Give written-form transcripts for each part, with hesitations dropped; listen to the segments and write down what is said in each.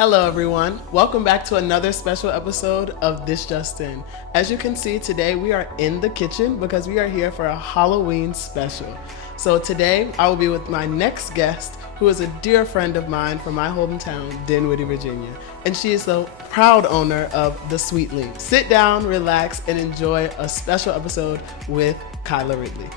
Hello everyone, welcome back to another special episode of This Just In. As you can see, today we are in the kitchen because we are here for a Halloween special. So today I will be with my next guest, who is a dear friend of mine from my hometown, Dinwiddie, Virginia. And she is the proud owner of the Sweet Link. Sit down, relax, and enjoy a special episode with Kyla Ridley.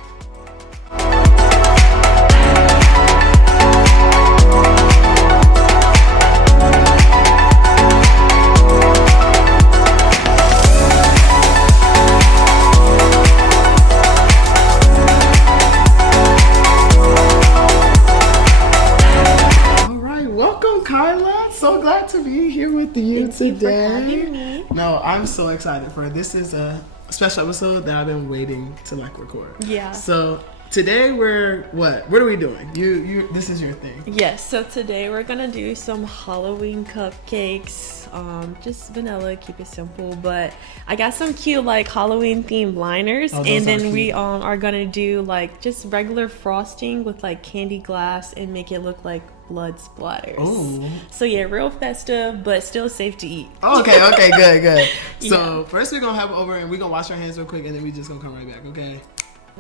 So glad to be here with you Thank today. You for having me. No, I'm so excited for it. This is a special episode that I've been waiting to record. Yeah. So today we're what? What are we doing? You this is your thing. Yes, so today we're gonna do some Halloween cupcakes. Just vanilla, keep it simple, but I got some cute Halloween themed liners, and then we are gonna do just regular frosting with candy glass and make it look like blood splatters. Oh. So yeah, real festive, but still safe to eat. Okay, good. So Yeah. first we're gonna have it over and we're gonna wash our hands real quick and then we just gonna come right back, okay?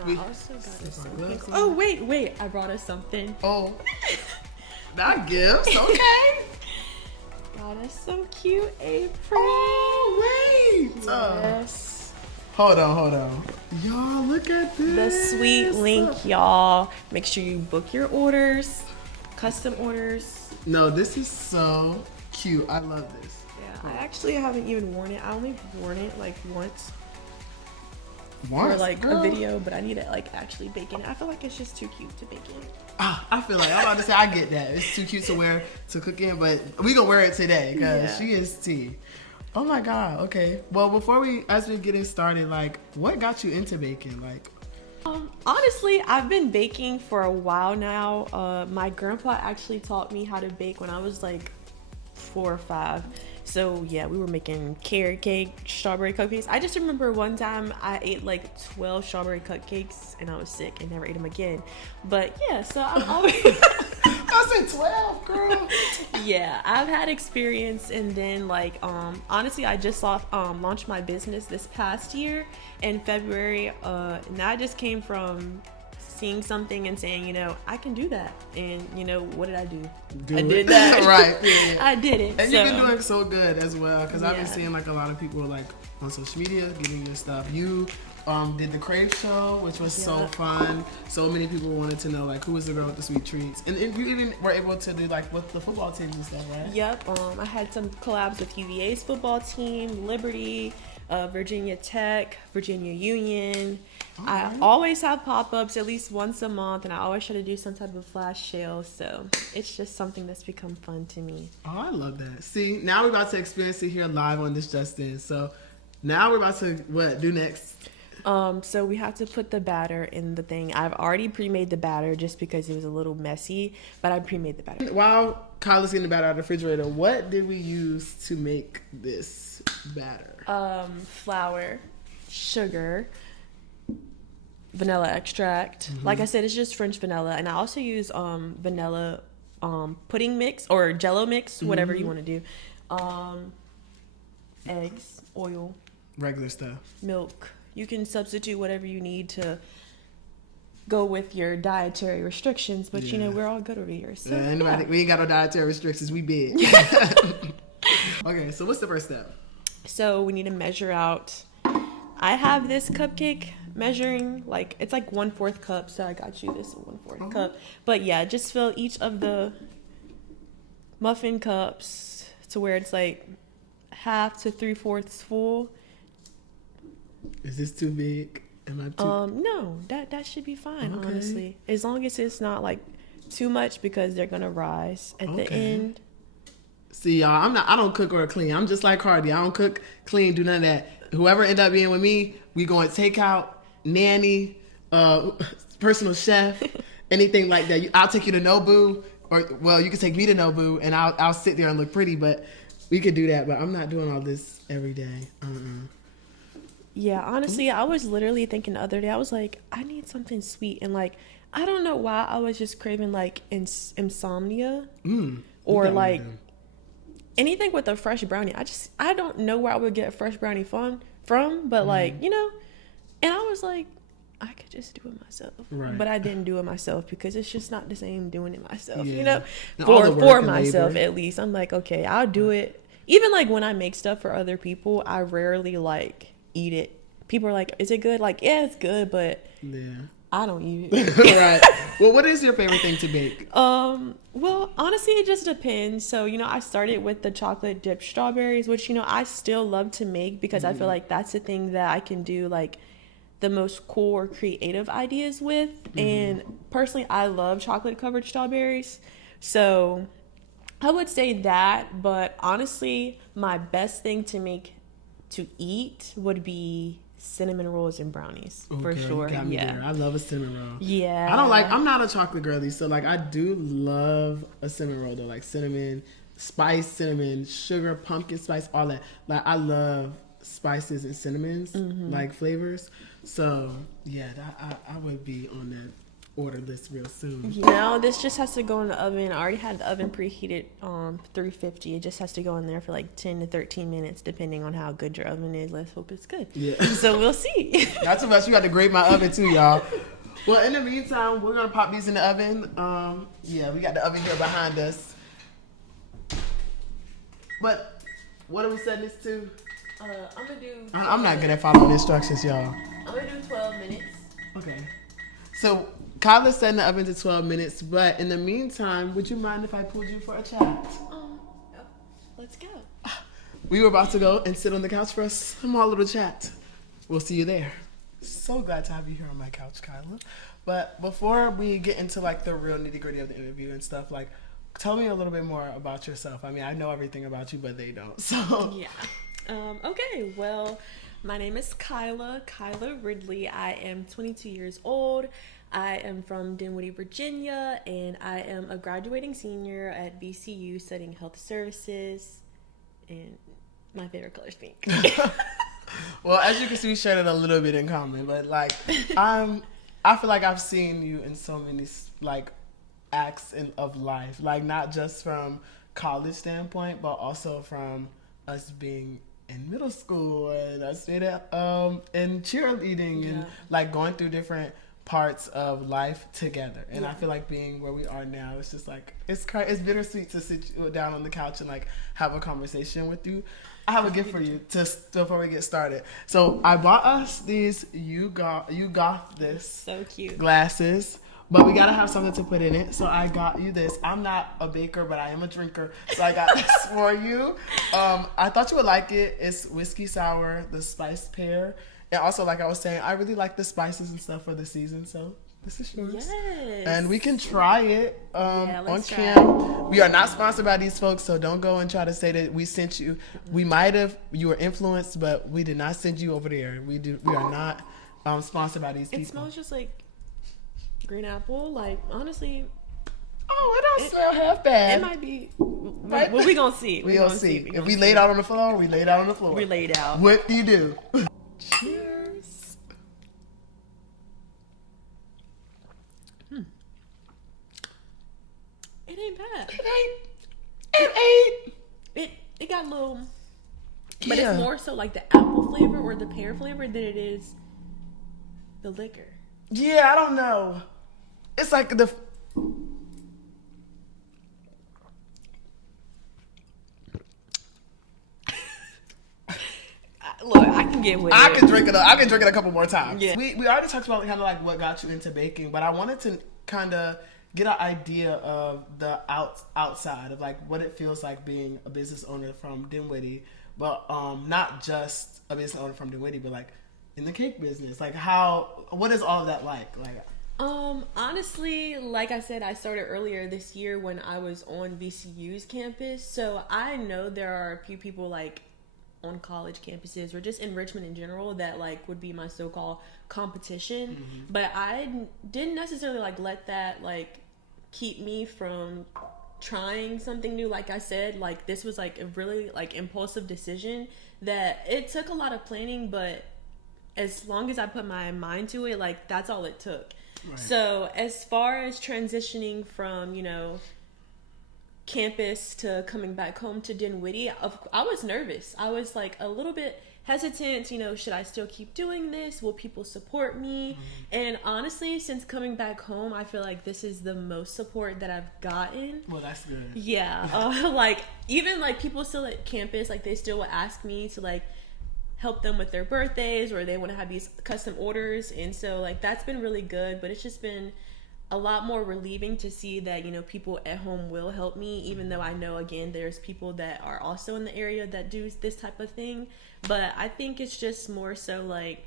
I also got us something. Oh wait, I brought us something. Oh. Not gifts, okay. Got us some cute aprons. Oh wait. Yes. Hold on. Y'all, look at this. The Sweet Link, y'all. Make sure you book your orders. Custom orders. No, this is so cute. I love this. Yeah, I actually haven't even worn it. I only worn it once Once? for Girl. a video, but I need to actually bake in it. I feel like it's just too cute to bake in. I feel like I'm about to say I get that. It's too cute to wear to cook in, but we gonna wear it today because she is tea. Oh my god. Okay. Well, as we're getting started, what got you into baking? Honestly, I've been baking for a while now. My grandpa actually taught me how to bake when I was 4 or 5. So yeah, we were making carrot cake, strawberry cupcakes. I just remember one time I ate 12 strawberry cupcakes and I was sick and never ate them again. But yeah, so I'm always I said 12, girl. yeah, I've had experience, and then honestly, I just launched my business this past year in February, and that just came from seeing something and saying, I can do that. And what did I do? I did that. Right. Yeah. I did it. And you've been doing so good as well, because I've been Yeah. seeing a lot of people on social media getting your stuff. You did the Crave Show, which was so fun. So many people wanted to know who was the girl with the sweet treats, and you even were able to do with the football teams and stuff, right? Yep. I had some collabs with UVA's football team, Liberty, Virginia Tech, Virginia Union. I always have pop-ups at least once a month, and I always try to do some type of flash sale. So it's just something that's become fun to me. Oh, I love that. See, now we're about to experience it here live on This Just In. So now we're about to do next? So we have to put the batter in the thing. I've already pre-made the batter just because it was a little messy, but I pre-made the batter. While Kyla's getting the batter out of the refrigerator, what did we use to make this batter? Flour, sugar, vanilla extract. Like I said, it's just French vanilla, and I also use vanilla pudding mix or Jello mix, whatever you want to do. Eggs, oil, Regular stuff. milk. You can substitute whatever you need to go with your dietary restrictions, but we're all good over here. So We ain't got no dietary restrictions. We big. Okay, so what's the first step? So we need to measure out. I have this cupcake measuring it's 1/4 cup, so I got you this 1/4 cup. But yeah, just fill each of the muffin cups to where it's 1/2 to 3/4 full. Is this too big? Am I too? No, that should be fine, Okay. honestly. As long as it's not too much, because they're gonna rise at the end. See, y'all, I don't cook or clean. I'm just like Cardi. I don't cook, clean, do none of that. Whoever end up being with me, we going takeout, nanny, personal chef, anything like that. I'll take you to Nobu, or you can take me to Nobu, and I'll sit there and look pretty. But we could do that. But I'm not doing all this every day. Yeah, honestly, I was literally thinking the other day, I was like, I need something sweet. And I don't know why I was just craving insomnia or anything with a fresh brownie. I don't know where I would get a fresh brownie from, but like, you know, and I was like, I could just do it myself. Right. But I didn't do it myself because it's just not the same doing it myself, Yeah. you know, And all the work for and myself labor. at least. I'm like, okay, I'll do it. Even like when I make stuff for other people, I rarely like eat it. People are like, is it good? Like, yeah, it's good, but Yeah. I don't eat it. Right. Well, what is your favorite thing to bake? Well, honestly, it just depends. So, you know, I started with the chocolate dipped strawberries, which, you know, I still love to make because I feel like that's the thing that I can do like the most cool or creative ideas with. And personally, I love chocolate covered strawberries. So I would say that, but honestly, my best thing to make to eat would be cinnamon rolls and brownies. Oh, for girl, sure. you got me Yeah. there. I love a cinnamon roll. Yeah. I'm not a chocolate girly, so like I do love a cinnamon roll though, like cinnamon, spice, cinnamon, sugar, pumpkin spice, all that. Like I love spices and cinnamons, like flavors. So yeah, I would be on that order list real soon. Now this just has to go in the oven. I already had the oven preheated 350. It just has to go in there for like 10 to 13 minutes depending on how good your oven is. Let's hope it's good. Yeah. So we'll see. Not too much. You got to grate my oven too, y'all. Well, in the meantime, we're gonna pop these in the oven. Yeah, we got the oven here behind us. But what are we setting this to? I'm gonna do. I'm not good at following instructions, y'all. I'm gonna do 12 minutes. Okay. So Kyla's setting the oven to 12 minutes, but in the meantime, would you mind if I pulled you for a chat? Let's go. We were about to go and sit on the couch for a small little chat. We'll see you there. So glad to have you here on my couch, Kyla. But before we get into like the real nitty gritty of the interview and stuff, like tell me a little bit more about yourself. I mean, I know everything about you, but they don't. So Yeah. Okay, well, my name is Kyla Ridley. I am 22 years old. I am from Dinwiddie, Virginia, and I am a graduating senior at VCU studying health services, and my favorite color is pink. Well, as you can see, we shared it a little bit in common, but like I feel like I've seen you in so many like acts of life, like not just from college standpoint, but also from us being in middle school and us being in cheerleading and like going through different parts of life together. And I feel like being where we are now, it's just like it's bittersweet to sit you down on the couch and like have a conversation with you. I have a gift for you before we get started. So I bought us these you got this So cute. glasses, but we gotta have something to put in it. So I got you this. I'm not a baker, but I am a drinker, so I got this for you. I thought you would like it. It's whiskey sour, the spice pear, and also like I was saying, I really like the spices and stuff for the season. So this is yours. Yes. And we can try it on let's try cam. We are not sponsored by these folks, so don't go and try to say that we sent you. We might have. You were influenced, but we did not send you over there. We are not sponsored by these people. It smells just like green apple. Like, honestly, Oh, it don't smell half bad. it might be. Well, we gonna see. We gonna see. If we laid out on the floor, we laid out on the floor. We laid out. What do you do? Cheers. It ain't bad. It ain't. It got a little, but Yeah. it's more so like the apple flavor or the pear flavor than it is the liquor. Yeah, I don't know. It's like the. Look, I can get with I it. can drink it. I can drink it a couple more times. Yeah. We already talked about kind of like what got you into baking, but I wanted to kind of get an idea of the outside of like what it feels like being a business owner from Dinwiddie, but not just a business owner from Dinwiddie, but like in the cake business. Like what is all of that like? Like Honestly, like I said, I started earlier this year when I was on VCU's campus. So I know there are a few people like on college campuses or just in Richmond in general that like would be my so-called competition. Mm-hmm. But I didn't necessarily like let that like keep me from trying something new. Like I said, like this was like a really like impulsive decision that it took a lot of planning, but as long as I put my mind to it, like that's all it took. Right. So as far as transitioning from, you know, campus to coming back home to Dinwiddie, I was nervous. I was like a little bit hesitant, should I still keep doing this? Will people support me? And honestly, since coming back home, I feel like this is the most support that I've gotten. Well, that's good. Yeah. Like, even like people still at campus, like they still would ask me to like help them with their birthdays, or they want to have these custom orders. And so like that's been really good, but it's just been a lot more relieving to see that, people at home will help me, even though I know, again, there's people that are also in the area that do this type of thing. But I think it's just more so like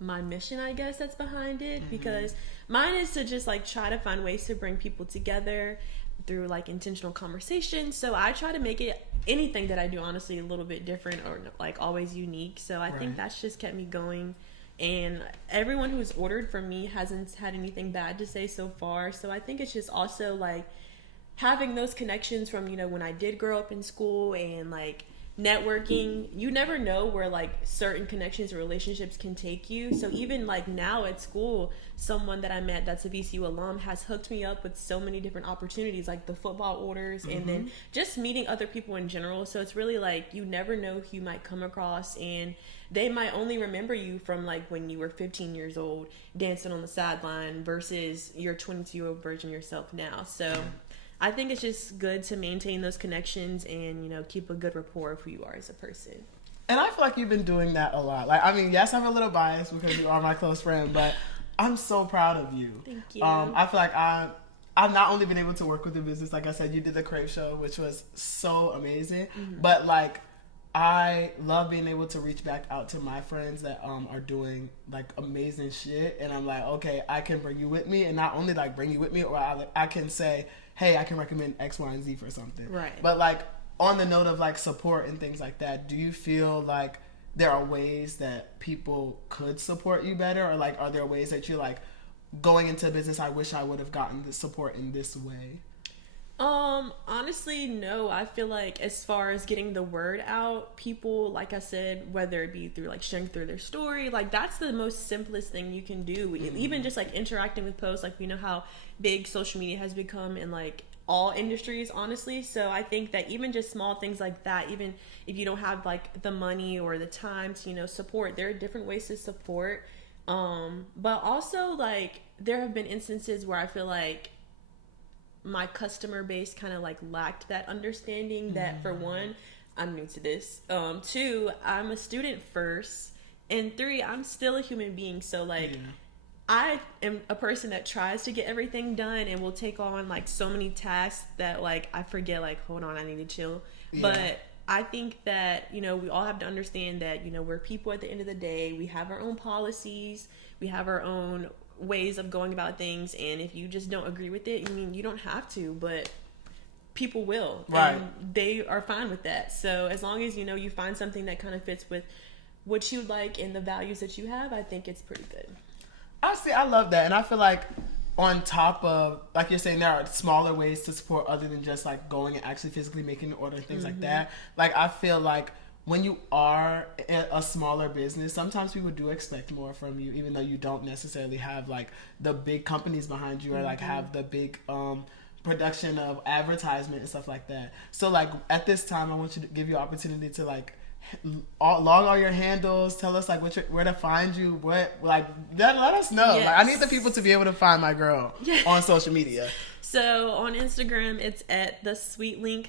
my mission, I guess, that's behind it, because mine is to just like try to find ways to bring people together through like intentional conversations. So I try to make it, anything that I do, honestly, a little bit different, or like always unique. So I think that's just kept me going. And everyone who's ordered from me hasn't had anything bad to say so far. So I think it's just also like having those connections from, when I did grow up in school, and like networking. You never know where like certain connections or relationships can take you. So even like now at school, someone that I met that's a VCU alum has hooked me up with so many different opportunities, like the football orders, and then just meeting other people in general. So it's really like you never know who you might come across, and they might only remember you from like when you were 15 years old dancing on the sideline versus your 22-year-old version yourself now. So I think it's just good to maintain those connections and, keep a good rapport of who you are as a person. And I feel like you've been doing that a lot. Like, I mean, yes, I'm a little biased because you are my close friend, but I'm so proud of you. Thank you. I feel like I've not only been able to work with the business, like I said, you did the Crave Show, which was so amazing, but like, I love being able to reach back out to my friends that are doing like amazing shit, and I'm like, okay, I can bring you with me, and not only like bring you with me, or I can say, hey, I can recommend X, Y, and Z for something. Right. But like on the note of like support and things like that, do you feel like there are ways that people could support you better, or like are there ways that you're like going into business, I wish I would have gotten the support in this way? Honestly, no. I feel like as far as getting the word out, people, like I said, whether it be through like sharing through their story, like that's the most simplest thing you can do. Even just like interacting with posts, like we know how big social media has become in like all industries, honestly. So I think that even just small things like that, even if you don't have like the money or the time to, support, there are different ways to support. But also like there have been instances where I feel like my customer base kind of like lacked that understanding that, for one, I'm new to this, 2, I'm a student first, and 3, I'm still a human being. So like I am a person that tries to get everything done and will take on like so many tasks that like I forget, like, hold on, I need to chill. But I think that, we all have to understand that, we're people at the end of the day. We have our own policies, we have our own ways of going about things, and if you just don't agree with it, you don't have to, but people will, and they are fine with that. So as long as you find something that kind of fits with what you like and the values that you have, I think it's pretty good. I love that, and I feel like on top of, like you're saying, there are smaller ways to support other than just like going and actually physically making an order and things like that. Like I feel like when you are a smaller business, sometimes people do expect more from you, even though you don't necessarily have like the big companies behind you, or like have the big production of advertisement and stuff like that. So like at this time, I want you to give you an opportunity to like log all your handles, tell us like where to find you, let us know. Like, I need the people to be able to find my girl on social media. So on Instagram, it's at thesweetlink_,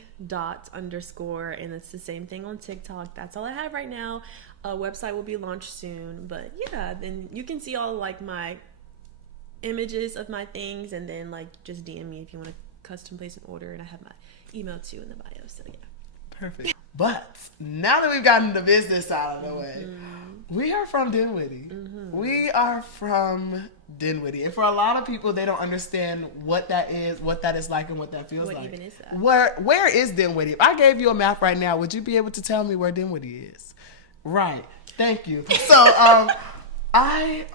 and it's the same thing on TikTok. That's all I have right now. A website will be launched soon, but yeah, then you can see all like my images of my things, and then like just DM me if you want to custom place an order, and I have my email too in the bio. So yeah. Perfect. But now that we've gotten the business out of the way, we are from Dinwiddie. We are from Dinwiddie. And for a lot of people, they don't understand what that is like, and what that feels like. What even is that? Where is Dinwiddie? If I gave you a map right now, would you be able to tell me where Dinwiddie is? Right. Thank you. So I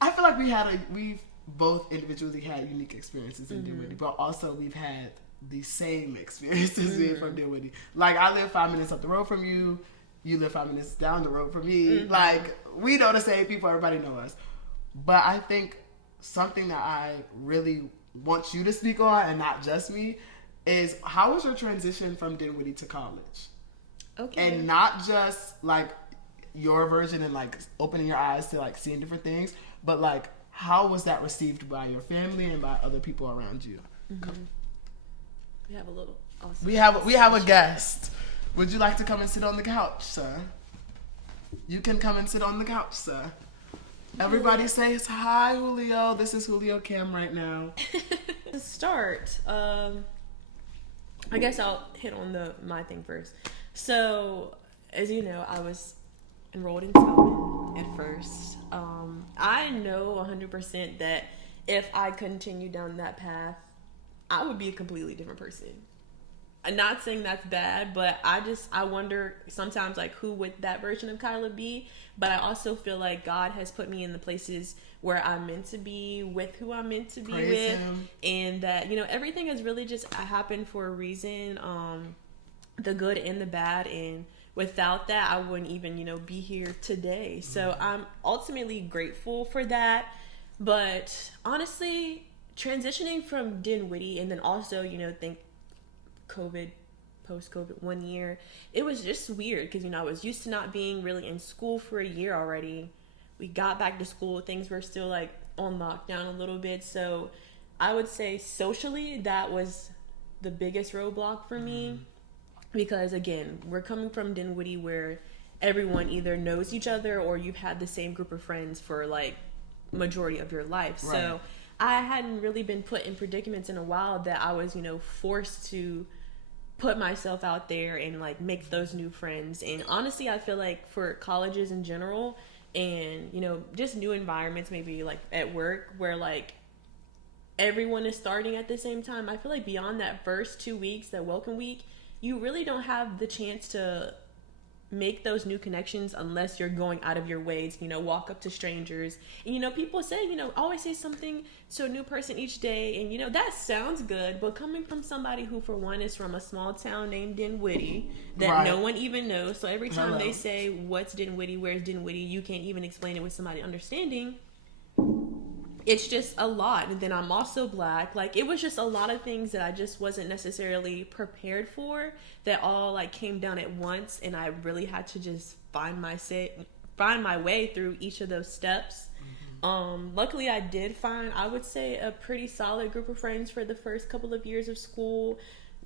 feel like we've both individually had unique experiences in Dinwiddie, but also we've had the same experiences being from Dinwiddie. Like, I live 5 minutes up the road from you. You live 5 minutes down the road from me. Like, we know the same people. Everybody know us. But I think something that I really want you to speak on, and not just me, is how was your transition from Dinwiddie to college? Okay. And not just like your version and like opening your eyes to like seeing different things, but like how was that received by your family and by other people around you? Mm-hmm. We have a little. Awesome. We have a guest. Would you like to come and sit on the couch, sir? You can come and sit on the couch, sir. Everybody says hi, Julio. This is Julio Cam right now. To start, I guess I'll hit on my thing first. So, as you know, I was enrolled in Spelman at first. I know 100% that if I continued down that path, I would be a completely different person. I'm not saying that's bad, but I wonder sometimes like who would that version of Kyla be? But I also feel like God has put me in the places where I'm meant to be with who I'm meant to be with. Him. And that, you know, everything has really just happened for a reason. The good and the bad, and without that I wouldn't even, you know, be here today. So I'm ultimately grateful for that. But honestly, transitioning from Dinwiddie and then also, you know, post-COVID 1 year, it was just weird because, you know, I was used to not being really in school for a year already. We got back to school, things were still like on lockdown a little bit, so I would say socially that was the biggest roadblock for me because, again, we're coming from Dinwiddie where everyone either knows each other or you've had the same group of friends for like majority of your life. Right. So I hadn't really been put in predicaments in a while that I was, you know, forced to put myself out there and like make those new friends. And honestly, I feel like for colleges in general and, you know, just new environments, maybe like at work where like everyone is starting at the same time, I feel like beyond that first 2 weeks, that welcome week, you really don't have the chance to make those new connections unless you're going out of your way to, you know, walk up to strangers. And, you know, people say, you know, always say something to a new person each day. And, you know, that sounds good. But coming from somebody who, for one, is from a small town named Dinwiddie that no one even knows. So every time they say, what's Dinwiddie? Where's Dinwiddie? You can't even explain it with somebody understanding. It's just a lot. And then I'm also Black. Like, it was just a lot of things that I just wasn't necessarily prepared for that all like came down at once. And I really had to just find my way through each of those steps. Luckily I did find, I would say, a pretty solid group of friends for the first couple of years of school.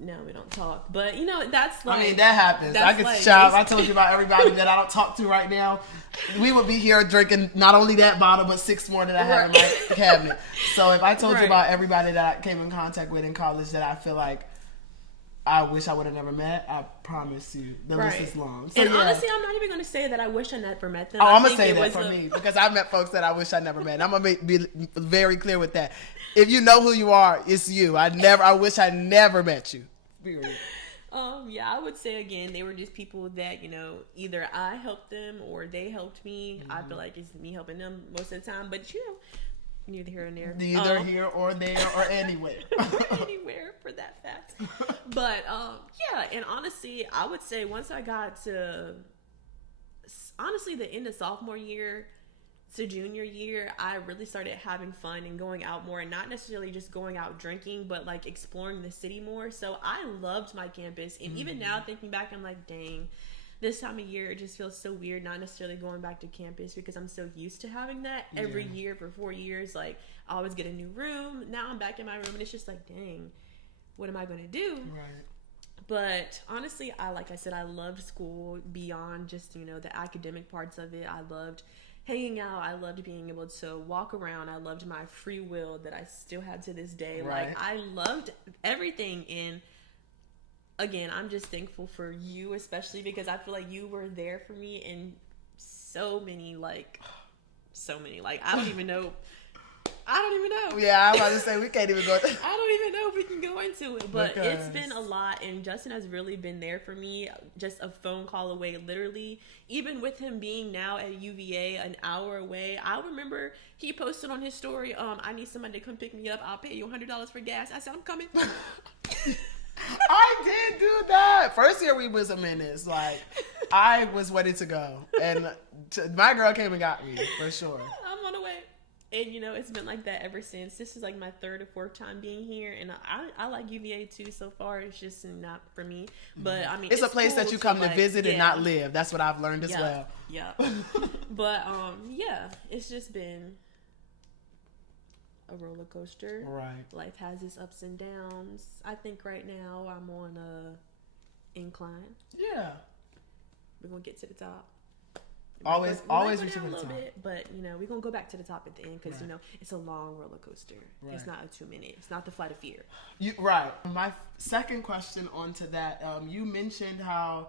No, we don't talk, but you know, that's like, I mean, that happens. I could like, shout. I told you about everybody that I don't talk to right now. We would be here drinking not only that bottle, but 6 more that I have in my cabinet. So if I told you about everybody that I came in contact with in college that I feel like I wish I would have never met, I promise you, the list is long. So, and honestly, I'm not even going to say that I wish I never met them. Oh, I'm going to say that for me, because I've met folks that I wish I never met. I'm going to be very clear with that. If you know who you are, it's you. I wish I never met you. Period. Yeah, I would say again, they were just people that, you know, either I helped them or they helped me. I feel like it's me helping them most of the time, but you know, neither here or there. Neither here or there or anywhere. Anywhere for that fact. But yeah, and honestly, I would say once I got to the end of sophomore year to junior year, I really started having fun and going out more, and not necessarily just going out drinking, but like exploring the city more. So I loved my campus, and even now thinking back, I'm like, dang, this time of year it just feels so weird not necessarily going back to campus because I'm so used to having that every year for 4 years. Like, I always get a new room. Now I'm back in my room and it's just like, dang, what am I going to do? Right. But honestly, like I said, I loved school beyond just, you know, the academic parts of it. I loved hanging out. I loved being able to walk around. I loved my free will that I still have to this day. Right. Like, I loved everything. And again, I'm just thankful for you, especially because I feel like you were there for me in so many, I don't even know. Yeah, I'm about to say, we can't even go. I don't even know if we can go into it, but it's been a lot, and Justin has really been there for me, just a phone call away, literally. Even with him being now at UVA, an hour away, I remember he posted on his story, I need somebody to come pick me up. I'll pay you $100 for gas. I said, I'm coming. I did do that. First year we was a menace. Like, I was ready to go, and my girl came and got me, for sure. I'm on the way. And, you know, it's been like that ever since. This is like my third or fourth time being here. And I like UVA too so far. It's just not for me. But, I mean, it's a place cool that you come to like, visit and not live. That's what I've learned as well. Yeah. But, yeah, it's just been a roller coaster. Right. Life has its ups and downs. I think right now I'm on a incline. Yeah. We're going to get to the top. Always reaching for the top. Bit, but you know, we're gonna go back to the top at the end because you know it's a long roller coaster. Right. It's not a 2 minute. It's not the flight of fear. Right. My second question onto that, you mentioned how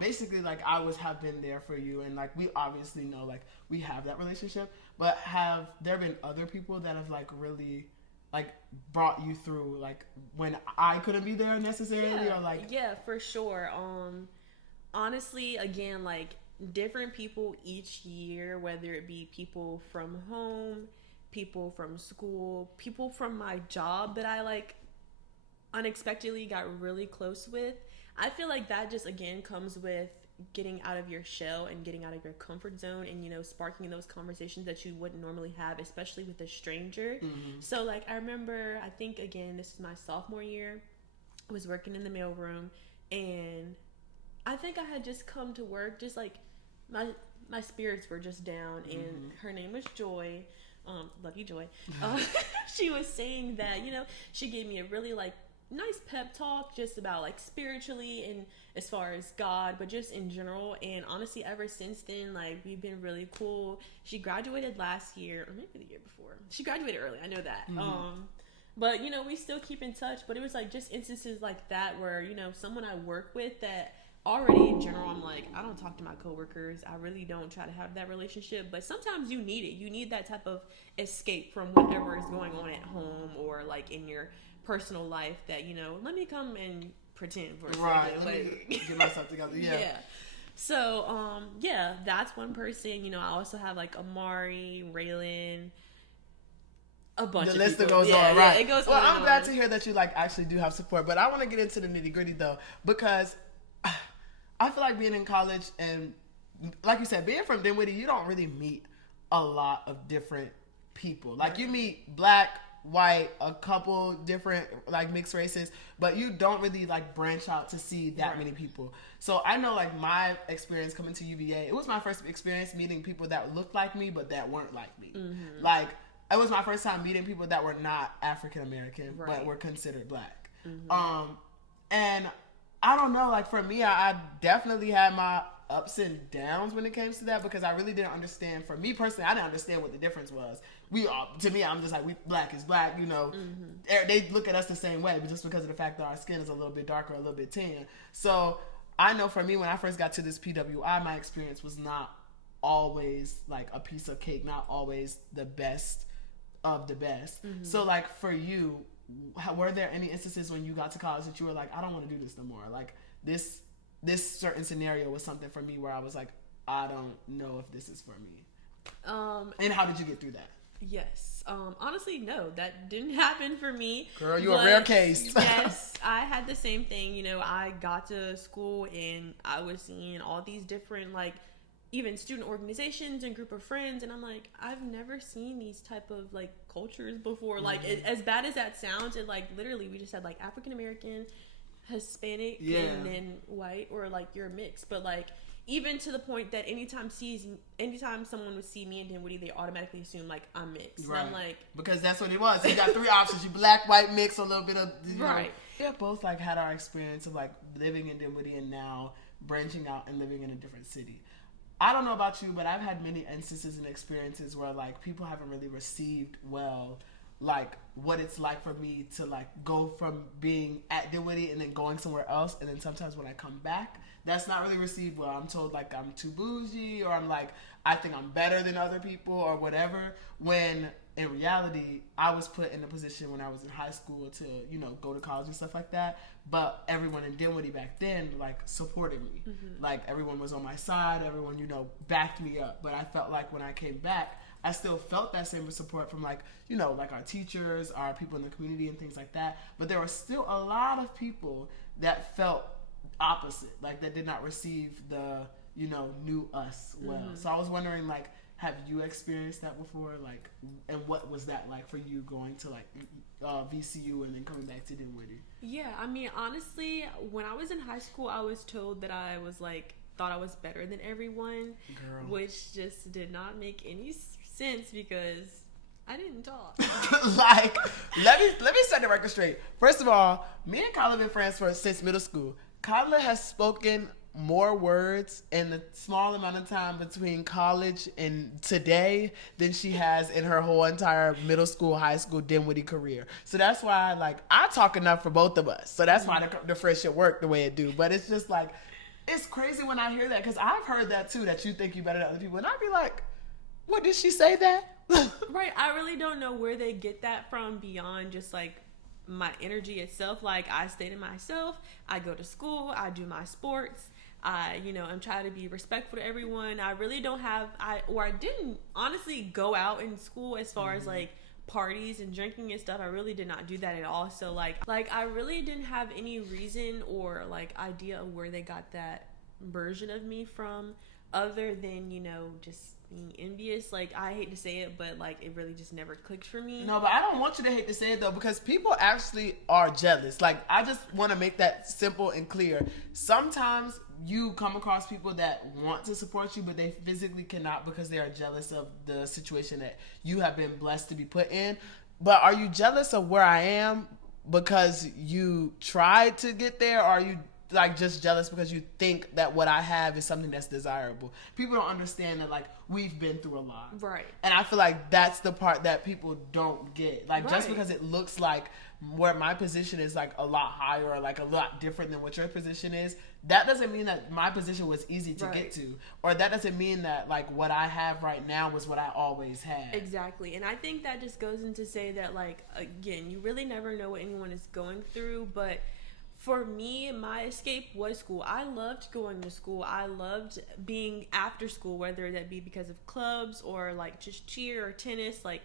basically like have been there for you, and like we obviously know like we have that relationship, but have there been other people that have like really like brought you through like when I couldn't be there necessarily, or like for sure. Honestly, again, like different people each year, whether it be people from home, people from school, people from my job that I like unexpectedly got really close with. I feel like that just again comes with getting out of your shell and getting out of your comfort zone, and you know, sparking those conversations that you wouldn't normally have, especially with a stranger. So like I remember, I think again this is my sophomore year, I was working in the mailroom, and I think I had just come to work, just like my spirits were just down, and her name was Joy. Love you, Joy. She was saying that, you know, she gave me a really like nice pep talk just about like spiritually and as far as God, but just in general. And honestly, ever since then, like we've been really cool. She graduated last year, or maybe the year before. She graduated early, I know that. But you know, we still keep in touch. But it was like just instances like that where, you know, someone I work with that already in general, I'm like, I don't talk to my coworkers. I really don't try to have that relationship. But sometimes you need it. You need that type of escape from whatever is going on at home or like in your personal life that, you know, let me come and pretend for a second. Let me get myself together. Yeah. So, that's one person. You know, I also have like Amari, Raylan, a bunch of people. The list goes on, right? It goes on. Well, I'm glad to hear that you like actually do have support. But I want to get into the nitty gritty though, because I feel like being in college and, like you said, being from Dinwiddie, you don't really meet a lot of different people. Like, you meet black, white, a couple different, like, mixed races, but you don't really, like, branch out to see that many people. So I know, like, my experience coming to UVA, it was my first experience meeting people that looked like me, but that weren't like me. Like, it was my first time meeting people that were not African American, but were considered black. And I don't know, like for me, I definitely had my ups and downs when it came to that, because I really didn't understand. For me personally, I didn't understand what the difference was. To me, I'm just like, black is black, you know. They look at us the same way, but just because of the fact that our skin is a little bit darker, a little bit tan. So I know for me, when I first got to this PWI, my experience was not always like a piece of cake, not always the best of the best. So like for you, were there any instances when you got to college that you were like, I don't want to do this no more? Like this certain scenario was something for me where I was like, I don't know if this is for me. And how did you get through that? Yes. Honestly, no, that didn't happen for me. Girl, you're a rare case. Yes, I had the same thing. You know, I got to school and I was seeing all these different like even student organizations and group of friends, and I'm like, I've never seen these type of like cultures before. Like as bad as that sounds, it like literally we just had like African American, Hispanic, and then white, or like you're a mix. But like even to the point that anytime someone would see me in Dinwiddie, they automatically assume like I'm mixed. Right. And I'm like, because that's what it was. You got three options: you black, white, mix, or a little bit of right. We both like had our experience of like living in Dinwiddie and now branching out and living in a different city. I don't know about you, but I've had many instances and experiences where like people haven't really received well like what it's like for me to like go from being at Dinwiddie and then going somewhere else, and then sometimes when I come back, that's not really received well. I'm told like I'm too bougie, or I'm like I think I'm better than other people or whatever, when in reality I was put in a position when I was in high school to, you know, go to college and stuff like that, but everyone in Dinwiddie back then like supported me. Like everyone was on my side, everyone, you know, backed me up. But I felt like when I came back, I still felt that same support from like, you know, like our teachers, our people in the community and things like that. But there were still a lot of people that felt opposite, like that did not receive the, you know, knew us well. So I was wondering like, have you experienced that before? Like, and what was that like for you going to like VCU and then coming back to Dinwiddie? Yeah, I mean, honestly, when I was in high school, I was told that I was like, thought I was better than everyone, Girl. which just did not make any sense because I didn't talk. Like, let me set the record straight. First of all, me and Kyla have been friends since middle school. Kyla has spoken more words in the small amount of time between college and today than she has in her whole entire middle school, high school, Dinwiddie career. So that's why, like, I talk enough for both of us. So that's why the friendship worked the way it do. But it's just like, it's crazy when I hear that, because I've heard that too, that you think you better than other people. And I'd be like, what, did she say that? Right. I really don't know where they get that from beyond just like my energy itself. Like, I stay to myself. I go to school. I do my sports. I'm trying to be respectful to everyone. I really don't have, I didn't honestly go out in school as far as like parties and drinking and stuff. I really did not do that at all. So like I really didn't have any reason or like idea of where they got that version of me from, other than, just being envious. Like, I hate to say it, but like, it really just never clicked for me. No, but I don't want you to hate to say it though, because people actually are jealous. Like, I just want to make that simple and clear. Sometimes you come across people that want to support you, but they physically cannot because they are jealous of the situation that you have been blessed to be put in. But are you jealous of where I am because you tried to get there, or are you like just jealous because you think that what I have is something that's desirable? People don't understand that, like, we've been through a lot. Right. And I feel like that's the part that people don't get. Like, right. Just because it looks like where my position is like a lot higher or like a lot different than what your position is, that doesn't mean that my position was easy to right. get to. Or that doesn't mean that like what I have right now was what I always had. Exactly. And I think that just goes into say that, like, again, you really never know what anyone is going through. But for me, my escape was school. I loved going to school. I loved being after school, whether that be because of clubs or like just cheer or tennis. Like,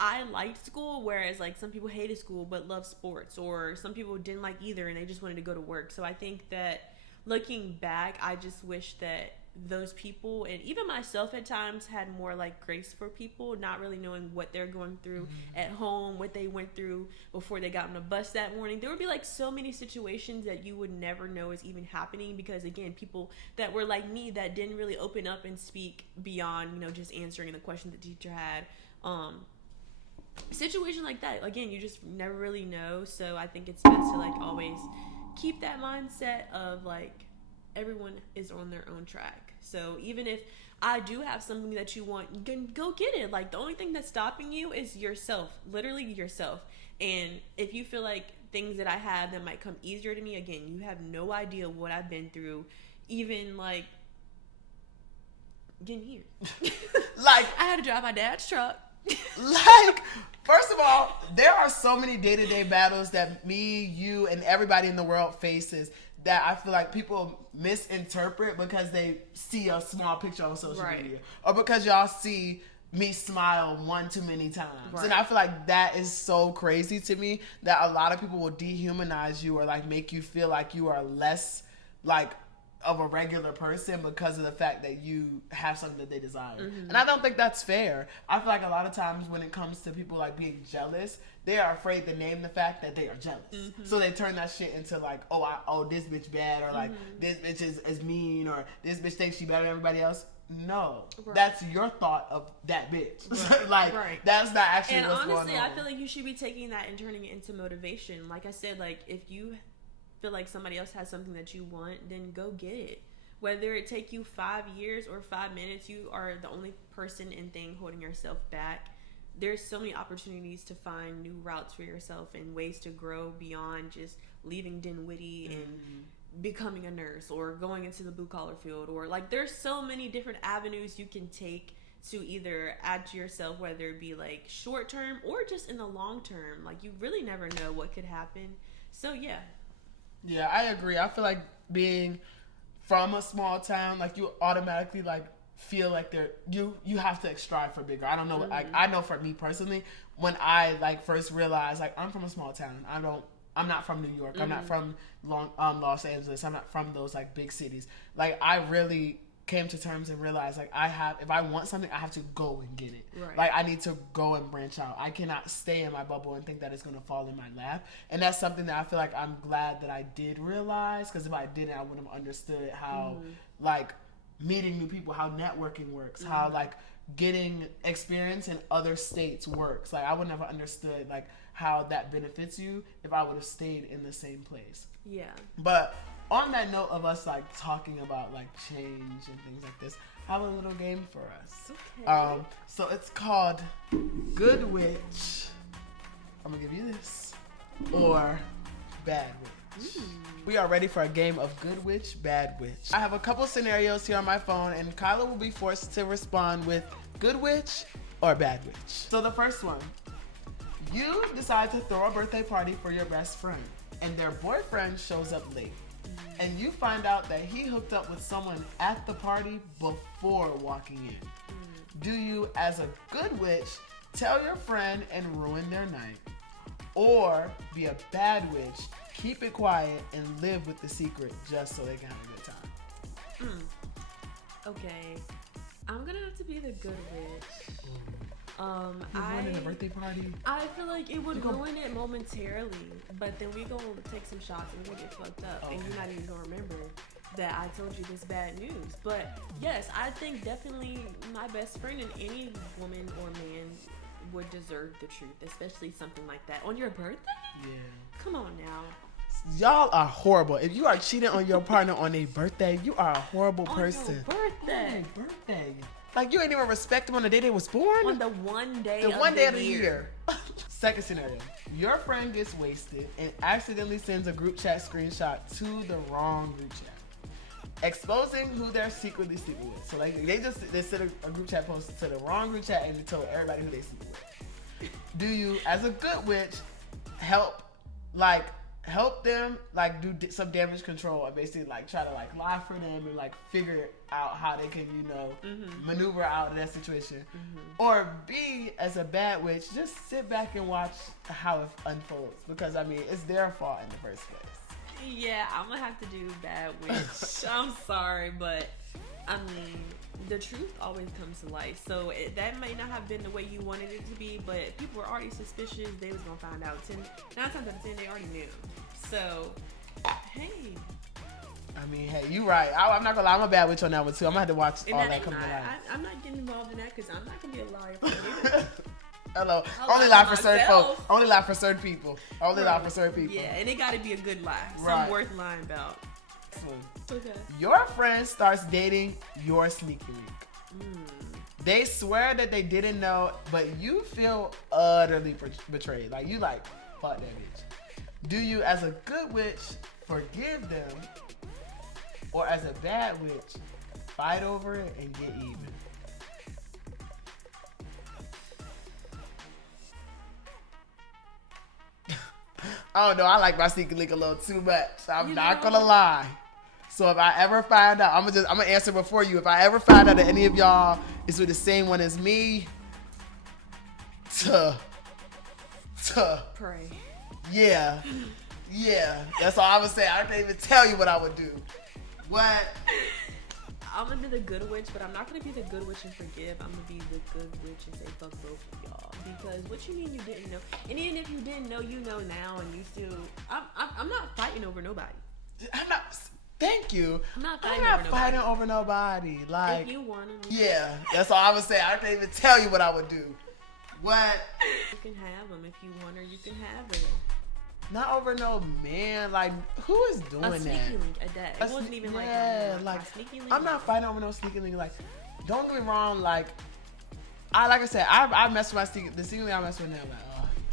I liked school, whereas like some people hated school but loved sports, or some people didn't like either and they just wanted to go to work. So I think that looking back, I just wish that those people, and even myself at times, had more like grace for people, not really knowing what they're going through at home, what they went through before they got on a bus that morning. There would be like so many situations that you would never know is even happening, because again, people that were like me that didn't really open up and speak beyond, just answering the question the teacher had. Situation like that, again, you just never really know. So I think it's best to like always keep that mindset of like everyone is on their own track. So even if I do have something that you want, you can go get it. Like, the only thing that's stopping you is yourself, literally yourself. And if you feel like things that I have that might come easier to me, again, you have no idea what I've been through, even like getting here. Like, I had to drive my dad's truck. Like, first of all, there are so many day-to-day battles that me, you, and everybody in the world faces that I feel like people misinterpret because they see a small picture on social right. media, or because y'all see me smile one too many times. Right. And I feel like that is so crazy to me, that a lot of people will dehumanize you or like make you feel like you are less like of a regular person because of the fact that you have something that they desire. And I don't think that's fair. I feel like a lot of times when it comes to people like being jealous, they are afraid to name the fact that they are jealous. So they turn that shit into like, this bitch bad, or like this bitch is mean, or this bitch thinks she better than everybody else. No, right. That's your thought of that bitch. Right. Like, right. That's not actually and what's honestly, going on. I feel like you should be taking that and turning it into motivation. Like I said, like, if you feel like somebody else has something that you want, then go get it. Whether it take you 5 years or 5 minutes, you are the only person and thing holding yourself back. There's so many opportunities to find new routes for yourself and ways to grow beyond just leaving Dinwiddie and becoming a nurse or going into the blue collar field, or like, there's so many different avenues you can take to either add to yourself, whether it be like short term or just in the long term. Like, you really never know what could happen. So yeah, I agree. I feel like being from a small town, like, you automatically like feel like you have to strive for bigger. I don't know. Like, I know for me personally, when I like first realized, like, I'm from a small town. I'm not from New York. I'm not from Los Angeles. I'm not from those like big cities. Like, I really came to terms and realized like if I want something, I have to go and get it. Right. Like I need to go and branch out. I cannot stay in my bubble and think that it's going to fall in my lap. And that's something that I feel like I'm glad that I did realize, because if I didn't, I wouldn't have understood how like meeting new people, how networking works, how like getting experience in other states works. Like I would never understood like how that benefits you if I would have stayed in the same place. Yeah. But on that note of us like talking about like change and things like this, I have a little game for us. Okay. So it's called Good Witch. I'm gonna give you this, or Bad Witch. We are ready for a game of Good Witch, Bad Witch. I have a couple scenarios here on my phone, and Kyla will be forced to respond with Good Witch or Bad Witch. So the first one, you decide to throw a birthday party for your best friend, and their boyfriend shows up late. And you find out that he hooked up with someone at the party before walking in. Do you, as a good witch, tell your friend and ruin their night? Or be a bad witch, keep it quiet, and live with the secret just so they can have a good time? Okay. I'm gonna have to be the good witch. Ruining a birthday party? I feel like it would ruin it momentarily, but then we go take some shots and we get fucked up, and you're not even gonna remember that I told you this bad news. But yes, I think definitely my best friend and any woman or man would deserve the truth, especially something like that on your birthday. Yeah. Come on now. Y'all are horrible. If you are cheating on your partner on a birthday, you are a horrible person. On your birthday. Birthday. Like you ain't even respect them on the day they was born. On the one day. of the year. Second scenario: your friend gets wasted and accidentally sends a group chat screenshot to the wrong group chat, exposing who they're secretly sleeping with. So like they sent a group chat post to the wrong group chat and they told everybody who they sleeping with. Do you, as a good witch, help them like do some damage control and basically like try to like lie for them and like figure out how they can maneuver out of that situation? Or B, as a bad witch, just sit back and watch how it unfolds, because I mean it's their fault in the first place. Yeah, I'm gonna have to do bad witch. I'm sorry, but I mean the truth always comes to light. So that may not have been the way you wanted it to be, but people were already suspicious. They was gonna find out 9 times out of 10 they already knew. So hey, I mean, hey, you right. I'm not gonna lie, I'm a bad witch on that one too. I'm gonna have to watch all that come to light. I'm not getting involved in that because I'm not gonna be a liar for either. Hello. Only lie for certain folks. Only lie for certain people. Only lie for certain people. Yeah, and it gotta be a good lie. Right. Something worth lying about. Okay. Your friend starts dating your sneaky link. They swear that they didn't know, but you feel utterly betrayed. Like you like, fuck that bitch. Do you, as a good witch, forgive them? Or as a bad witch, fight over it and get even? I don't know. I like my sneaky link a little too much. I'm not gonna lie. So if I ever find out, I'm gonna answer before you. If I ever find out that any of y'all is with the same one as me, pray. Yeah. That's all I would say. I can't even tell you what I would do. What? I'm gonna be the good witch, but I'm not gonna be the good witch and forgive. I'm gonna be the good witch and say fuck both of y'all. Because what you mean you didn't know? And even if you didn't know, you know now, and you still. I'm not fighting over nobody. I'm not. Thank you. I'm not fighting over nobody. Like, if you want to. Yeah, that's all I would say. I can't even tell you what I would do. What? You can have them if you want her. You can have her. Not over no man. Like, who is doing that? A sneaky link at that. It wasn't even like sneaky link. I'm not fighting over no sneaky link. Like, don't get me wrong. Like I said, I mess with my sneaky. The sneaky link I mess with now.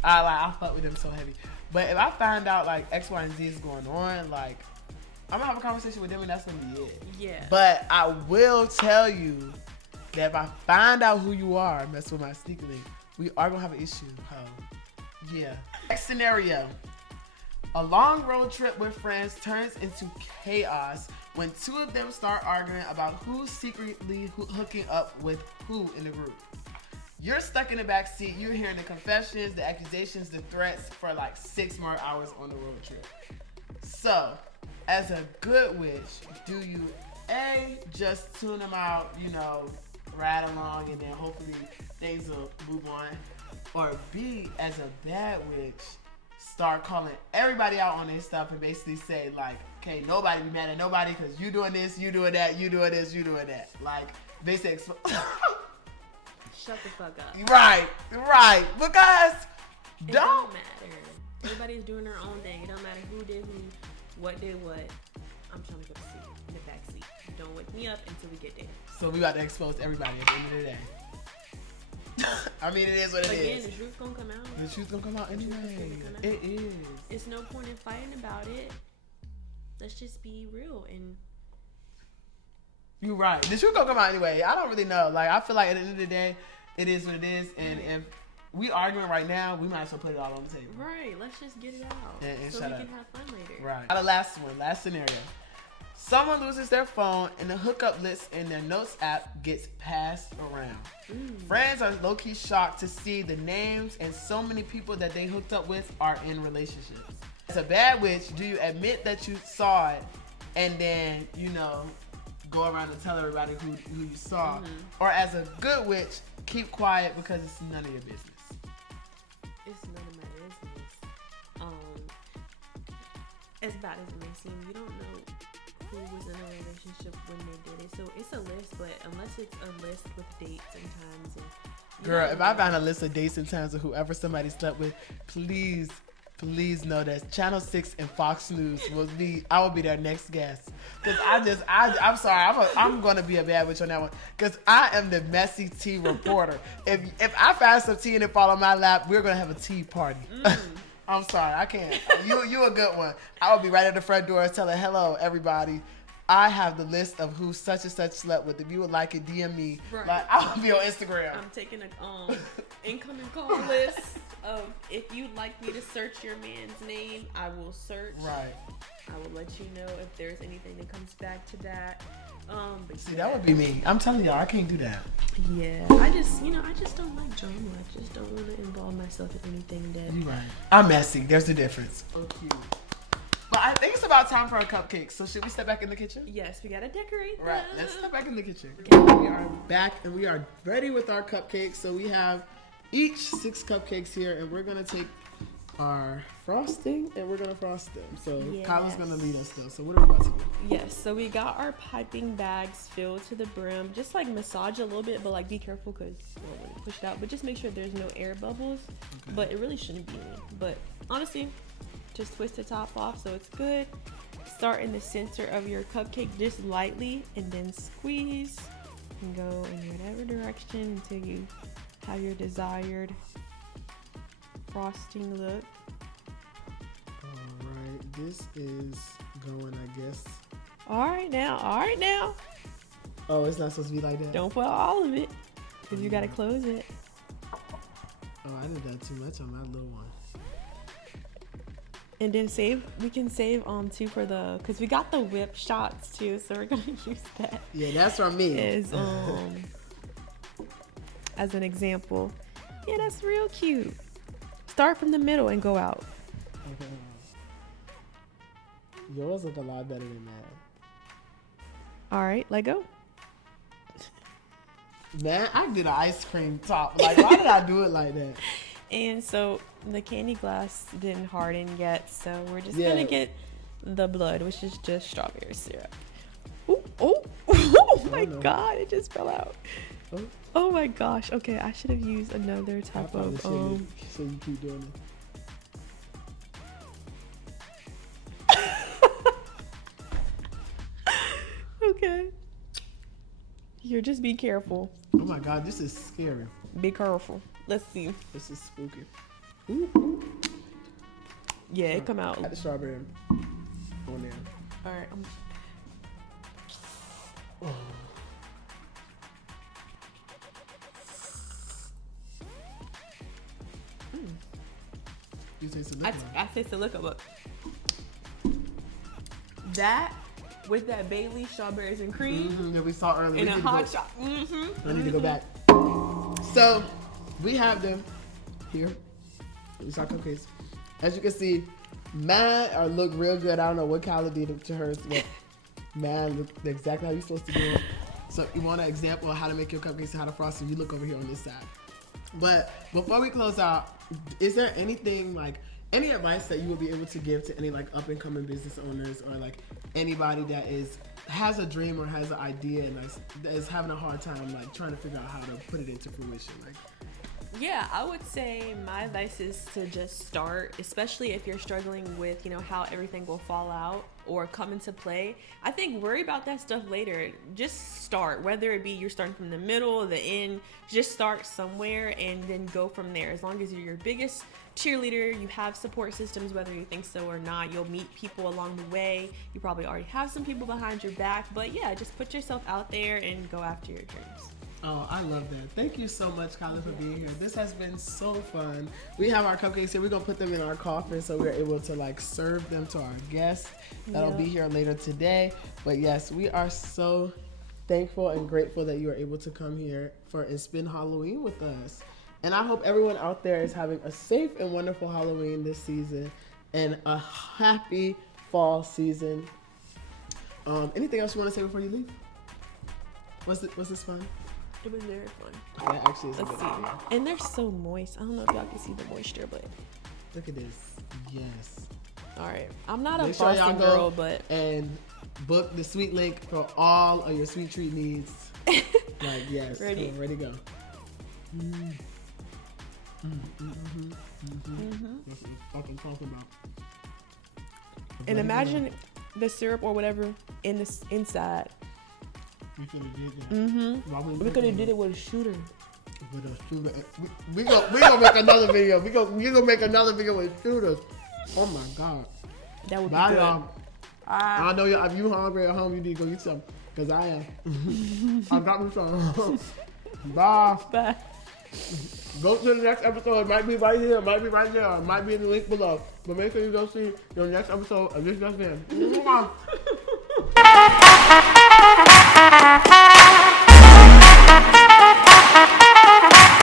Like, I fuck with them so heavy. But if I find out like X, Y, and Z is going on, like, I'm gonna have a conversation with them and that's gonna be it. Yeah. But I will tell you that if I find out who you are, mess with my sneaky link, we are gonna have an issue. Yeah. Next scenario. A long road trip with friends turns into chaos when two of them start arguing about who's secretly hooking up with who in the group. You're stuck in the back seat. You're hearing the confessions, the accusations, the threats for like 6 more hours on the road trip. So, as a good witch, do you A, just tune them out, you know, ride along, and then hopefully things will move on. Or B, as a bad witch, start calling everybody out on their stuff and basically say, like, okay, nobody be mad at nobody because you doing this, you doing that, you doing this, you doing that. Like, basically Shut the fuck up. Right. Because It don't matter. Everybody's doing their own thing. It don't matter who did who, what did what. I'm trying to go to sleep in the back seat. Don't wake me up until we get there. So we about to expose everybody at the end of the day. I mean, it is what it is. Again, the truth gonna come out. The truth gonna come out anyway. It is. It's no point in fighting about it. Let's just be real and. You're right. The truth gonna come out anyway. I don't really know. Like, I feel like at the end of the day, it is what it is. And if we arguing right now, we might as well put it all on the table. Right. Let's just get it out. And so shut we up. can have fun later. Right. The last one. Last scenario. Someone loses their phone and the hookup list in their notes app gets passed around. Friends are low-key shocked to see the names and so many people that they hooked up with are in relationships. As a bad witch, do you admit that you saw it and then, you know, go around and tell everybody who you saw? Or as a good witch, keep quiet because it's none of your business? It's none of my business. As bad as it may seem, you don't know who was in a relationship when they did it. So it's a list, but unless it's a list with dates and times and girl, if I found a list of dates and times of whoever somebody slept with, please know that Channel 6 and Fox News I will be their next guest. Cause I'm sorry, I'm gonna be a bad witch on that one. Cause I am the messy tea reporter. If I find some tea and it fall on my lap, we're gonna have a tea party. I'm sorry, I can't. You a good one. I will be right at the front door telling, hello, everybody. I have the list of who such and such slept with. If you would like it, DM me. Right. Like, I'll be on Instagram. I'm taking a incoming call list of if you'd like me to search your man's name, I will search. Right. I will let you know if there's anything that comes back to that. But see, that would be me. I'm telling y'all, I can't do that. Yeah, I just don't like drama. I just don't want to involve myself in anything that. You're right. I'm messy. There's a difference. Okay. But I think it's about time for our cupcakes. So should we step back in the kitchen? Yes, we gotta decorate them. Right. Let's step back in the kitchen. Okay. We are back and we are ready with our cupcakes. So we have each 6 cupcakes here, and we're gonna take our frosting and we're gonna frost them. So yes. Kyla's gonna lead us though. So what are we about to do? Yes, so we got our piping bags filled to the brim. Just like massage a little bit, but like be careful because when you push it out. But just make sure there's no air bubbles. Okay. But it really shouldn't be any. But honestly, just twist the top off so it's good. Start in the center of your cupcake just lightly and then squeeze and go in whatever direction until you have your desired frosting look. Alright, this is going, I guess. Alright now. Oh, it's not supposed to be like that? Don't put all of it because you gotta close it. Oh, I did that too much on my little one. And then we can save too for because we got the whip shots too, so we're gonna use that. Yeah, that's from me. As an example. Yeah, that's real cute. Start from the middle and go out. Okay. Yours look a lot better than that. All right, let go. Man, I did an ice cream top. Like, why did I do it like that? And so the candy glass didn't harden yet, so we're just gonna get the blood, which is just strawberry syrup. Oh my God, it just fell out. Oh my gosh. Okay, I should have used another type of so you keep doing it. Okay. Here, just be careful. Oh my God, this is scary. Be careful. Let's see. This is spooky. Ooh. Yeah, it come out. Got the strawberry on there. All right. You taste the liquor. I taste the liquor, but that with that Bailey strawberries and cream that we saw earlier. In a hot shot. I need to go back. So we have them here. We saw cupcakes. As you can see, mine look real good. I don't know what Kyla did to hers, but Man, look exactly how you're supposed to do it. So you want an example of how to make your cupcakes and how to frost them, you look over here on this side. But before we close out, is there anything like any advice that you would be able to give to any like up and coming business owners or like anybody that has a dream or has an idea and that is having a hard time like trying to figure out how to put it into fruition? Like, yeah, I would say my advice is to just start, especially if you're struggling with, how everything will fall out or come into play. I think worry about that stuff later. Just start, whether it be you're starting from the middle or the end, just start somewhere and then go from there. As long as you're your biggest cheerleader, you have support systems, whether you think so or not. You'll meet people along the way. You probably already have some people behind your back, but yeah, just put yourself out there and go after your dreams. Oh, I love that. Thank you so much, Kyla, for being here. This has been so fun. We have our cupcakes here. We're going to put them in our coffin so we're able to like serve them to our guests that'll be here later today. But yes, we are so thankful and grateful that you are able to come here and spend Halloween with us. And I hope everyone out there is having a safe and wonderful Halloween this season and a happy fall season. Anything else you want to say before you leave? Was this fun? It was very fun. That actually is a Let's good see. idea. And they're so moist. I don't know if y'all can see the moisture, but Look at this. Yes. all right. I'm not a Make sure y'all frosting go girl, but and book the sweet link for all of your sweet treat needs. Like, yes. Ready. Ready to go. That's what I'm fucking talking about. and imagine the syrup or whatever in this inside. We could have did that. We could have did it with a shooter. With a shooter. We gonna make another video. We gonna make another video with shooters. Oh my god. That would be Bye, good. y'all. I know y'all. If you hungry at home, you need to go eat something. Cause I am. I got me some. Bye. Bye. Go to the next episode. It might be right here. It might be right there. It might be in the link below. But make sure you go see your next episode of This Just In.